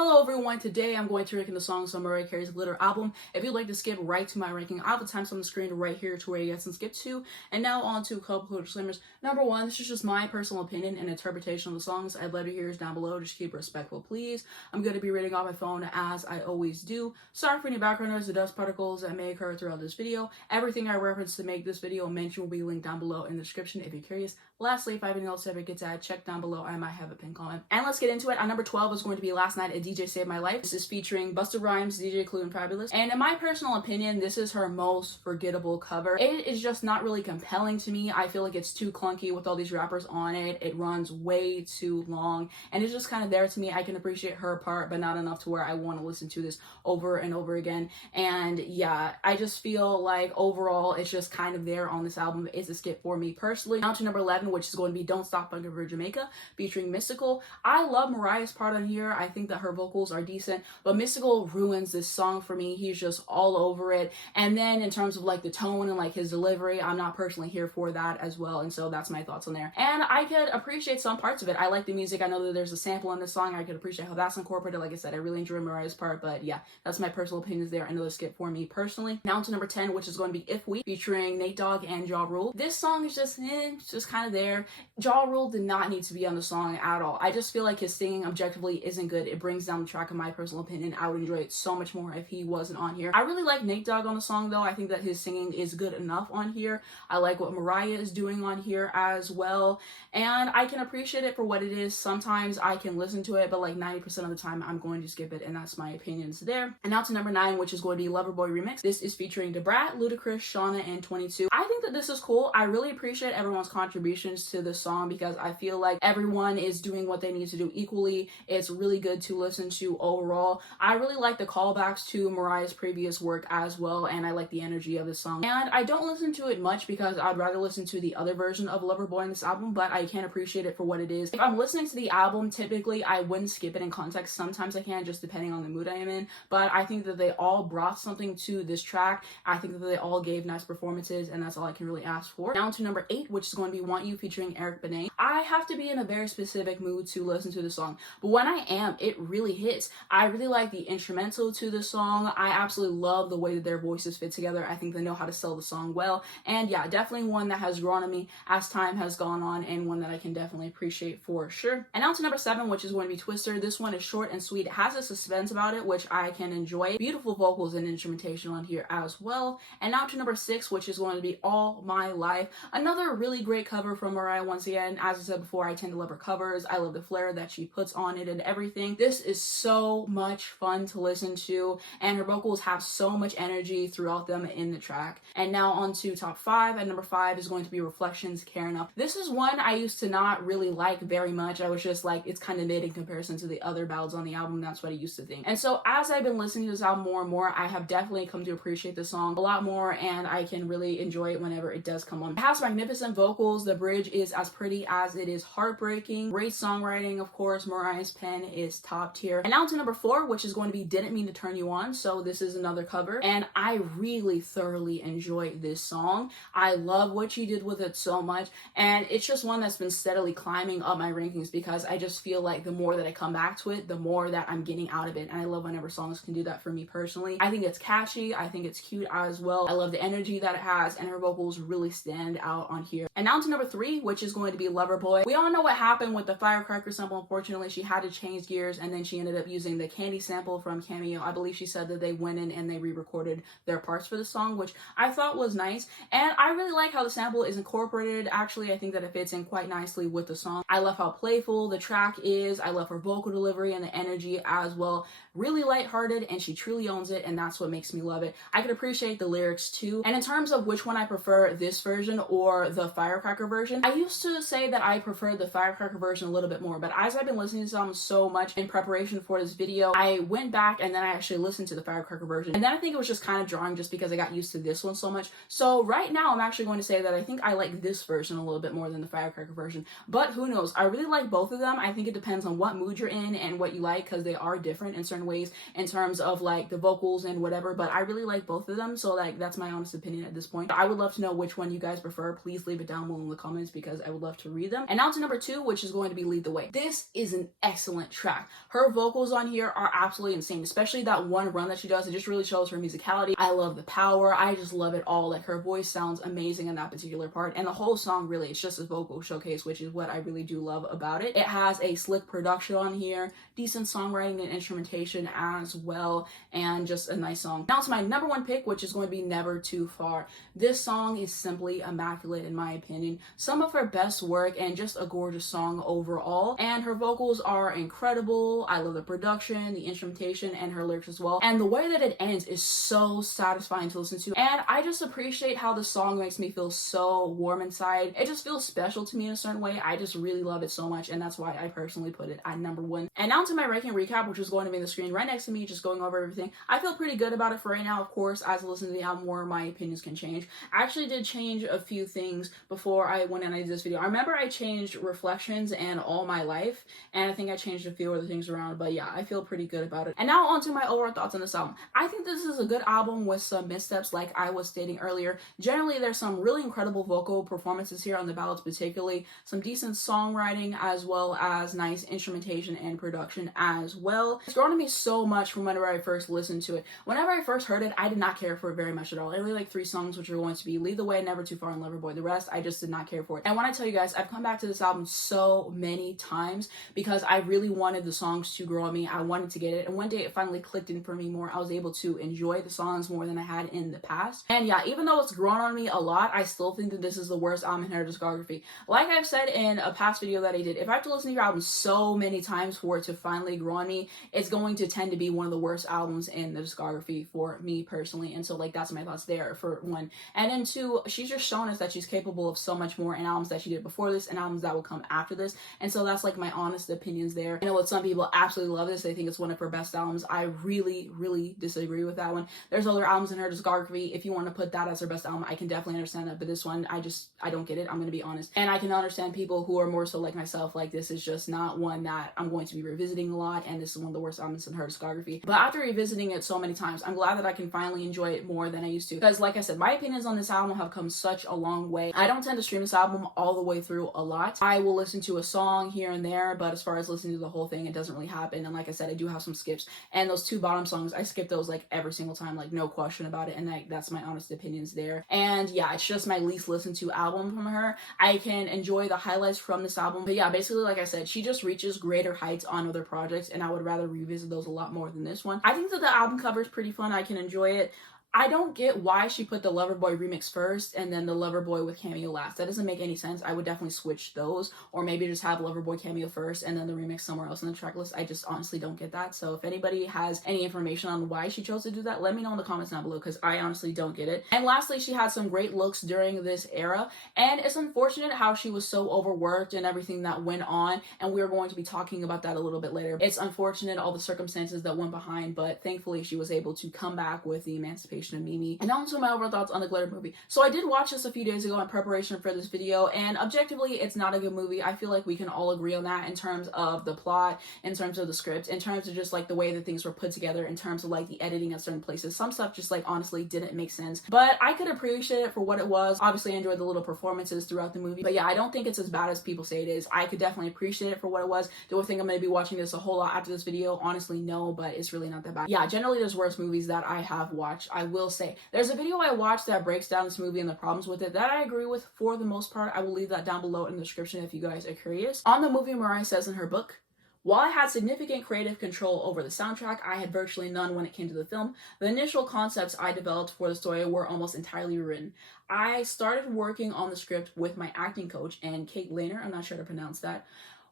Hello everyone, today I'm going to rank the songs on Mariah Carey's Glitter album. If you'd like to skip right to my ranking, I have the times on the screen right here to where you guys can skip to. And now on to a couple of disclaimers. Number one, this is just my personal opinion and interpretation of the songs. I'd love to hear yours down below, just keep it respectful please. I'm going to be reading off my phone as I always do. Sorry for any background noise, the dust particles that may occur throughout this video. Everything I reference to make this video mention will be linked down below in the description if you're curious. Lastly, if I have anything else to ever get to add, check down below, I might have a pinned comment. And let's get into it. On number 12 is going to be Last Night a DJ Saved My Life. This is featuring Busta Rhymes, DJ Clue, and Fabulous. And in my personal opinion, this is her most forgettable cover. It is just not really compelling to me. I feel like it's too clunky with all these rappers on it. It runs way too long. And it's just kind of there to me. I can appreciate her part, but not enough to where I want to listen to this over and over again. And yeah, I just feel like overall, it's just kind of there on this album. It's a skip for me personally. Now to number 11, which is going to be Don't Stop Funkin' for Jamaica, featuring Mystical. I love Mariah's part on here. I think that her vocals are decent, but Mystical ruins this song for me. He's just all over it. And then in terms of like the tone and like his delivery, I'm not personally here for that as well. And so that's my thoughts on there. And I could appreciate some parts of it. I like the music. I know that there's a sample in this song. I could appreciate how that's incorporated. Like I said, I really enjoy Mariah's part, but yeah, that's my personal opinions there. Another skip for me personally. Now to number 10, which is going to be If We, featuring Nate Dogg and Ja Rule. This song is just, it's just kind of there. Ja Rule did not need to be on the song at all. I just feel like his singing objectively isn't good. It brings down the track in my personal opinion. I would enjoy it so much more if he wasn't on here. I really like Nate Dogg on the song though. I think that his singing is good enough on here. I like what Mariah is doing on here as well. And I can appreciate it for what it is. Sometimes I can listen to it, but like 90% of the time I'm going to skip it, and that's my opinions there. And now to number 9, which is going to be Loverboy Remix. This is featuring DeBrat, Ludacris, Shawnna, and 22. I think that this is cool. I really appreciate everyone's contributions to this song because I feel like everyone is doing what they need to do equally. It's really good to listen to overall. I really like the callbacks to Mariah's previous work as well, and I like the energy of this song. And I don't listen to it much because I'd rather listen to the other version of Loverboy in this album, but I can appreciate it for what it is. If I'm listening to the album, typically I wouldn't skip it in context. Sometimes I can, just depending on the mood I am in, but I think that they all brought something to this track. I think that they all gave nice performances, and that's all I can really ask for. Down to number 8, which is going to be Want You featuring Eric Benet. I have to be in a very specific mood to listen to the song, but when I am, it really hits. I really like the instrumental to the song. I absolutely love the way that their voices fit together. I think they know how to sell the song well, and yeah, definitely one that has grown on me as time has gone on, and one that I can definitely appreciate for sure. And now to number 7, which is going to be Twister. This one is short and sweet. It has a suspense about it, which I can enjoy. Beautiful vocals and instrumentation on here as well. And now to number 6, which is going to be All My Life. Another really great cover from Mariah once again. As I said before, I tend to love her covers. I love the flair that she puts on it and everything. This is so much fun to listen to, and her vocals have so much energy throughout them in the track. And now on to top 5. At number 5 is going to be Reflections, Care Enough. This is one I used to not really like very much. I was just like, it's kind of mid in comparison to the other ballads on the album. That's what I used to think. And so as I've been listening to this album more and more, I have definitely come to appreciate this song a lot more, and I can really enjoy it whenever it does come on. It has magnificent vocals. The bridge is as pretty as it is heartbreaking. Great songwriting, of course. Mariah's pen is top tier. And now to number 4, which is going to be Didn't Mean to Turn You On. So this is another cover, and I really thoroughly enjoy this song. I love what she did with it so much, and it's just one that's been steadily climbing up my rankings because I just feel like the more that I come back to it, the more that I'm getting out of it, and I love whenever songs can do that for me personally. I think it's catchy. I think it's cute as well. I love the energy that it has, and her vocals really stand out on here. And now to number 3, which is going to be Loverboy. We all know what happened with the Firecracker sample. Unfortunately, she had to change gears, and then she ended up using the Candy sample from Cameo. I believe she said that they went in and they re-recorded their parts for the song, which I thought was nice. And I really like how the sample is incorporated. Actually, I think that it fits in quite nicely with the song. I love how playful the track is. I love her vocal delivery and the energy as well. Really lighthearted, and she truly owns it, and that's what makes me love it. I can appreciate the lyrics too. And in terms of which one I prefer, this version or the Firecracker version, I used to say that I preferred the Firecracker version a little bit more, but as I've been listening to this album so much in preparation for this video, I went back and then I actually listened to the Firecracker version, and then I think it was just kind of jarring just because I got used to this one so much. So right now I'm actually going to say that I think I like this version a little bit more than the Firecracker version, but who knows? I really like both of them. I think it depends on what mood you're in and what you like, because they are different in certain ways in terms of like the vocals and whatever, but I really like both of them. So like, that's my honest opinion at this point. I would love to know which one you guys prefer. Please leave it down below in the comments. comments because I would love to read them. And now to number 2, which is going to be Lead the Way. This is an excellent track. Her vocals on here are absolutely insane, especially that one run that she does. It just really shows her musicality. I love the power. I just love it all. Like, her voice sounds amazing in that particular part, and the whole song really, it's just a vocal showcase, which is what I really do love about it. It has a slick production on here, decent songwriting and instrumentation as well, and just a nice song. Now to my number 1 pick, which is going to be Never Too Far. This song is simply immaculate in my opinion. Some of her best work and just a gorgeous song overall, and her vocals are incredible. I love the production, the instrumentation, and her lyrics as well. And the way that it ends is so satisfying to listen to, and I just appreciate how the song makes me feel so warm inside. It just feels special to me in a certain way. I just really love it so much, and that's why I personally put it at number 1. And now to my ranking recap, which is going to be on the screen right next to me, just going over everything. I feel pretty good about it for right now. Of course, as I listen to the album more, my opinions can change. I actually did change a few things before I went and I did this video. I remember I changed Reflections and All My Life, and I think I changed a few other things around, but yeah, I feel pretty good about it. And now on to my overall thoughts on this album. I think this is a good album with some missteps, like I was stating earlier. Generally, there's some really incredible vocal performances here on the ballads, particularly some decent songwriting, as well as nice instrumentation and production as well. It's grown on me so much from whenever I first listened to it. Whenever I first heard it, I did not care for it very much at all. I really like 3 songs, which are going to be Lead the Way, Never Too Far, and Loverboy. The rest, I just did not care for it. And when I tell you guys, I've come back to this album so many times because I really wanted the songs to grow on me. I wanted to get it, and one day it finally clicked in for me more. I was able to enjoy the songs more than I had in the past. And yeah, even though it's grown on me a lot, I still think that this is the worst album in her discography. Like I've said in a past video that I did, if I have to listen to your album so many times for it to finally grow on me, it's going to tend to be one of the worst albums in the discography for me personally. And so, like, that's my thoughts there for 1. And then 2, she's just shown us that she's capable of so much more in albums that she did before this and albums that will come after this. And so that's like my honest opinions there. I know what some people absolutely love this. They think it's one of her best albums. I really disagree with that one. There's other albums in her discography. If you want to put that as her best album, I can definitely understand that. But this one, I don't get it. I'm going to be honest. And I can understand people who are more so like myself. Like, this is just not one that I'm going to be revisiting a lot. And this is one of the worst albums in her discography. But after revisiting it so many times, I'm glad that I can finally enjoy it more than I used to. Because like I said, my opinions on this album have come such a long way. I don't tend to stream this album all the way through a lot. I will listen to a song here and there, but as far as listening to the whole thing, it doesn't really happen. And like I said, I do have some skips. And those 2 bottom songs, I skip those like every single time, like no question about it. And that's my honest opinions there. And yeah, it's just my least listened to album from her. I can enjoy the highlights from this album, but yeah, basically, like I said, she just reaches greater heights on other projects, and I would rather revisit those a lot more than this one. I think that the album cover is pretty fun. I can enjoy it. I don't get why she put the Loverboy remix first and then the Loverboy with cameo last. That doesn't make any sense. I would definitely switch those, or maybe just have Loverboy cameo first and then the remix somewhere else in the track list. I just honestly don't get that. So if anybody has any information on why she chose to do that, let me know in the comments down below, because I honestly don't get it. And lastly, she had some great looks during this era, and it's unfortunate how she was so overworked and everything that went on, and we're going to be talking about that a little bit later. It's unfortunate all the circumstances that went behind, but thankfully she was able to come back with the emancipation of Mimi. And now to my overall thoughts on the Glitter movie. So I did watch this a few days ago in preparation for this video, and objectively it's not a good movie. I feel like we can all agree on that, in terms of the plot, in terms of the script, in terms of just like the way that things were put together, in terms of like the editing at certain places. Some stuff just like honestly didn't make sense, but I could appreciate it for what it was. Obviously I enjoyed the little performances throughout the movie, but yeah, I don't think it's as bad as people say it is. I could definitely appreciate it for what it was. Do I think I'm going to be watching this a whole lot after this video? Honestly, no, but it's really not that bad. Yeah, generally there's worse movies that I have watched. I will say there's a video I watched that breaks down this movie and the problems with it that I agree with for the most part. I will leave that down below in the description if you guys are curious. On the movie, Mariah says in her book, "While I had significant creative control over the soundtrack, I had virtually none when it came to the film. The initial concepts I developed for the story were almost entirely rewritten. I started working on the script with my acting coach and Kate Lehner, I'm not sure how to pronounce that,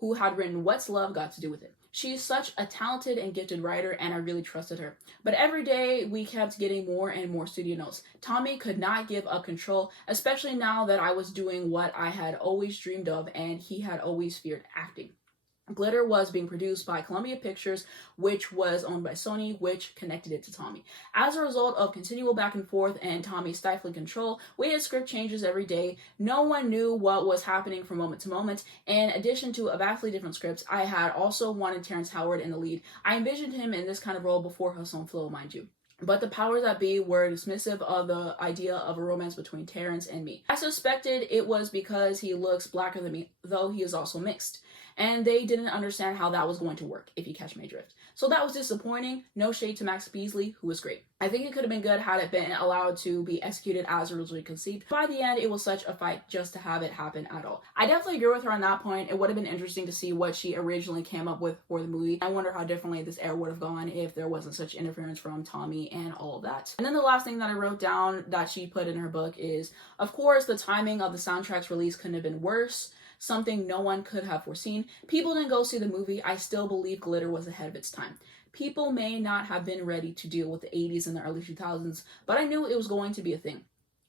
who had written What's Love Got to Do With It. She's such a talented and gifted writer, and I really trusted her. But every day we kept getting more and more studio notes. Tommy could not give up control, especially now that I was doing what I had always dreamed of and he had always feared, acting. Glitter was being produced by Columbia Pictures, which was owned by Sony, which connected it to Tommy. As a result of continual back and forth and Tommy stifling control, we had script changes every day. No one knew what was happening from moment to moment. In addition to a vastly different script, I had also wanted Terrence Howard in the lead. I envisioned him in this kind of role before Hustle and Flow, mind you. but the powers that be were dismissive of the idea of a romance between Terrence and me. I suspected it was because he looks blacker than me, though he is also mixed. And they didn't understand how that was going to work, if you catch my drift. So that was disappointing. No shade to Max Beasley, who was great. I think it could have been good had it been allowed to be executed as originally conceived. By the end, it was such a fight just to have it happen at all. I definitely agree with her on that point. It would have been interesting to see what she originally came up with for the movie. I wonder how differently this era would have gone if there wasn't such interference from Tommy and all of that. And then the last thing that I wrote down that she put in her book is, of course, the timing of the soundtrack's release couldn't have been worse. Something no one could have foreseen. People didn't go see the movie. I still believe Glitter was ahead of its time. People may not have been ready to deal with the 80s and the early 2000s, but I knew it was going to be a thing.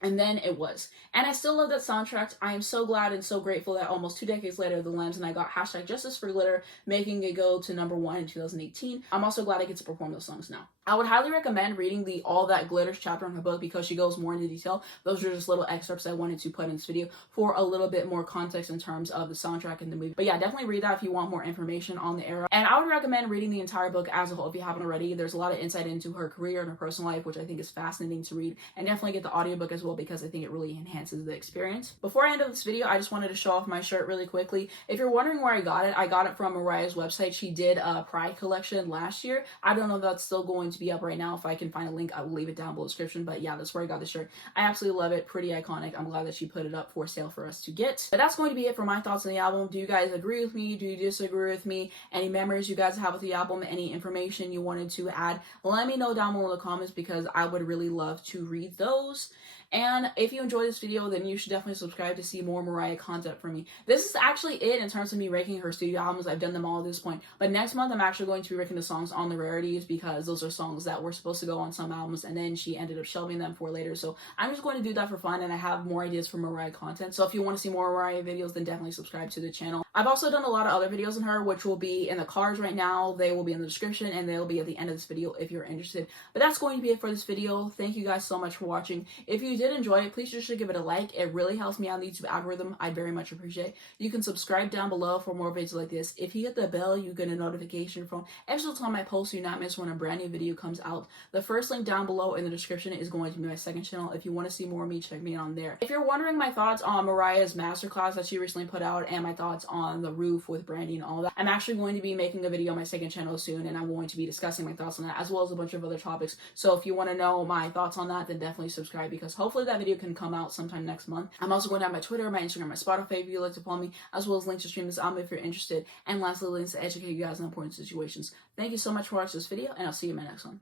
And then it was. And I still love that soundtrack. I am so glad and so grateful that almost 2 decades later, The Lambs and I got #Justice for Glitter, making it go to #1 in 2018. I'm also glad I get to perform those songs now. I would highly recommend reading the All That Glitters chapter in her book because she goes more into detail. Those are just little excerpts I wanted to put in this video for a little bit more context in terms of the soundtrack and the movie. But yeah, definitely read that if you want more information on the era. And I would recommend reading the entire book as a whole if you haven't already. There's a lot of insight into her career and her personal life, which I think is fascinating to read. And definitely get the audiobook as well because I think it really enhances the experience. Before I end up this video, I just wanted to show off my shirt really quickly. If you're wondering where I got it from Mariah's website. She did a Pride collection last year. I don't know if that's still going to be up right now. If I can find a link, I will leave it down below the description. But yeah, that's where I got the shirt. I absolutely love it. Pretty iconic. I'm glad that she put it up for sale for us to get. But that's going to be it for my thoughts on the album. Do you guys agree with me? Do you disagree with me? Any memories you guys have with the album? Any information you wanted to add? Let me know down below in the comments because I would really love to read those. And if you enjoyed this video, then you should definitely subscribe to see more Mariah content from me. This is actually it in terms of me ranking her studio albums. I've done them all at this point. But next month, I'm actually going to be ranking the songs on the rarities because those are songs that were supposed to go on some albums and then she ended up shelving them for later. So I'm just going to do that for fun and I have more ideas for Mariah content. So if you want to see more Mariah videos, then definitely subscribe to the channel. I've also done a lot of other videos on her, which will be in the cards right now. They will be in the description and they'll be at the end of this video if you're interested. But that's going to be it for this video. Thank you guys so much for watching. If you did enjoy it, please just give it a like. It really helps me out in the YouTube algorithm. I very much appreciate it. You can subscribe down below for more videos like this. If you hit the bell, you get a notification from every single time I post so you not miss when a brand new video comes out. The first link down below in the description is going to be my second channel. If you want to see more of me, check me on there. If you're wondering my thoughts on Mariah's masterclass that she recently put out and my thoughts on the roof with Brandy and all that, I'm actually going to be making a video on my second channel soon and I'm going to be discussing my thoughts on that as well as a bunch of other topics. So if you want to know my thoughts on that, then definitely subscribe because hopefully that video can come out sometime next month. I'm also going to have my Twitter, my Instagram, my Spotify if you'd like to follow me, as well as links to stream this album if you're interested, and lastly links to educate you guys on important situations. Thank you so much for watching this video and I'll see you in my next one.